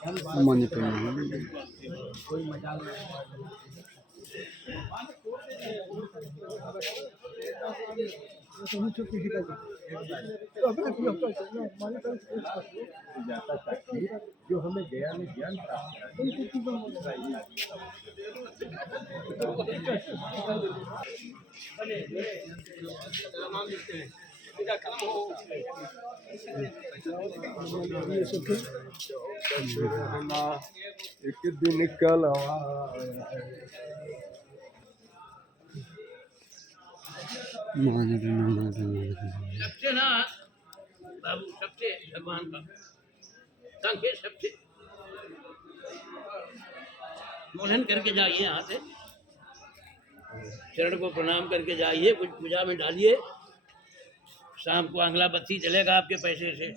Money plant जो हमें गया में ज्ञान प्राप्त एक दिन कल सबसे ना बाबू, सबसे भगवान का संकेत, सबसे मोहन करके जाइए, यहाँ से चरण को प्रणाम करके जाइए, कुछ पूजा में डालिए। शाम को अंगला बत्ती चलेगा आपके पैसे से।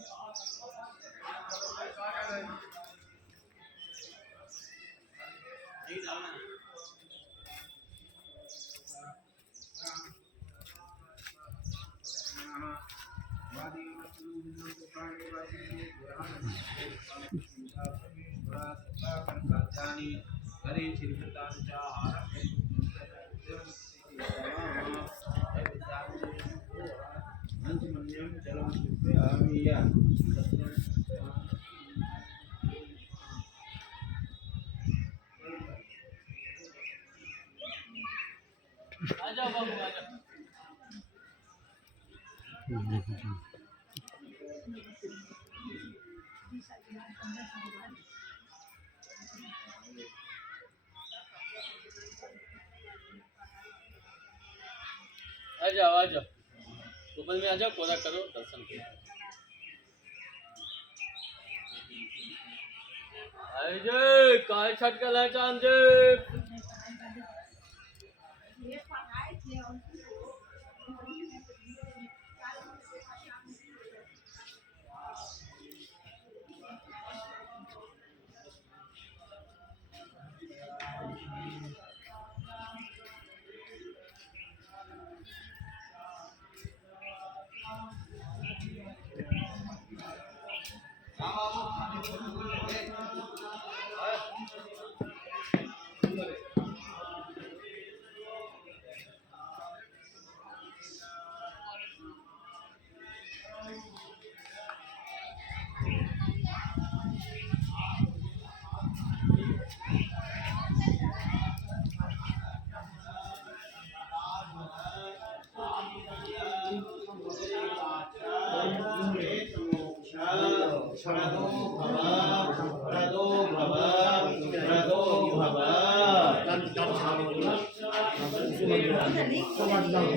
आ जाओ बाबू, आ जाओ। आ जाओ, आ जाओ, ऊपर में आ जाओ, पूरा करो, दर्शन करो। जय काय छटकल है चांद जी।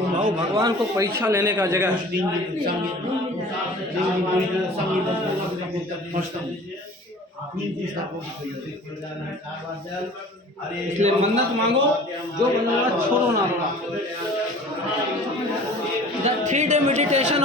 भाव भगवान को परीक्षा लेने का जगह है। इसलिए मन्नत मांगो, जो बनना छोड़ो ना। 3 day मेडिटेशन